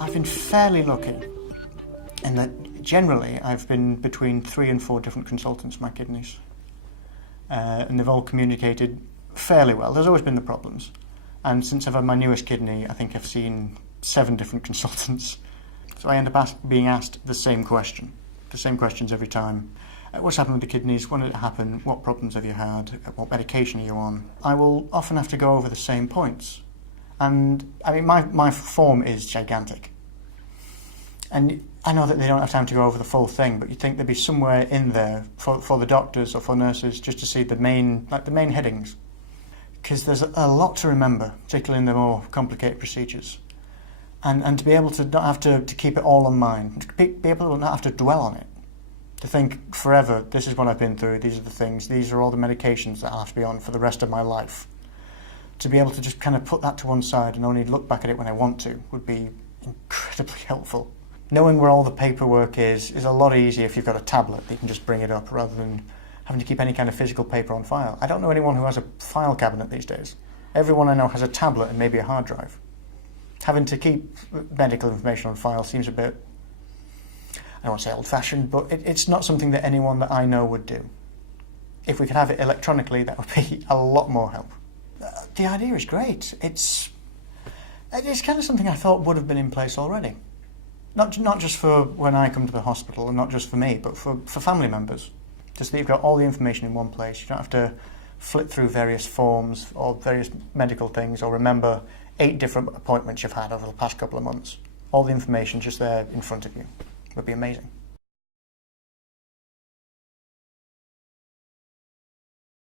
I've been fairly lucky in that generally I've been between 3 and 4 different consultants for my kidneys. And they've all communicated fairly well. There's always been the problems. And since I've had my newest kidney, I think I've seen 7 different consultants. So I end up being asked the same questions every time. What's happened with the kidneys? When did it happen? What problems have you had? What medication are you on? I will often have to go over the same points. And I mean, my form is gigantic. And I know that they don't have time to go over the full thing, but you'd think there'd be somewhere in there for the doctors or for nurses just to see the main headings. Because there's a lot to remember, particularly in the more complicated procedures. And to be able to not have to keep it all on mind, to be able to not have to dwell on it. To think forever, this is what I've been through, these are the things, these are all the medications that I'll have to be on for the rest of my life. To be able to just kind of put that to one side and only look back at it when I want to would be incredibly helpful. Knowing where all the paperwork is a lot easier if you've got a tablet that you can just bring it up rather than having to keep any kind of physical paper on file. I don't know anyone who has a file cabinet these days. Everyone I know has a tablet and maybe a hard drive. Having to keep medical information on file seems a bit, I don't want to say old-fashioned, but it's not something that anyone that I know would do. If we could have it electronically, that would be a lot more help. The idea is great. It's kind of something I thought would have been in place already. Not just for when I come to the hospital, and not just for me, but for family members. Just that you've got all the information in one place. You don't have to flip through various forms or various medical things or remember 8 different appointments you've had over the past couple of months. All the information just there in front of you would be amazing.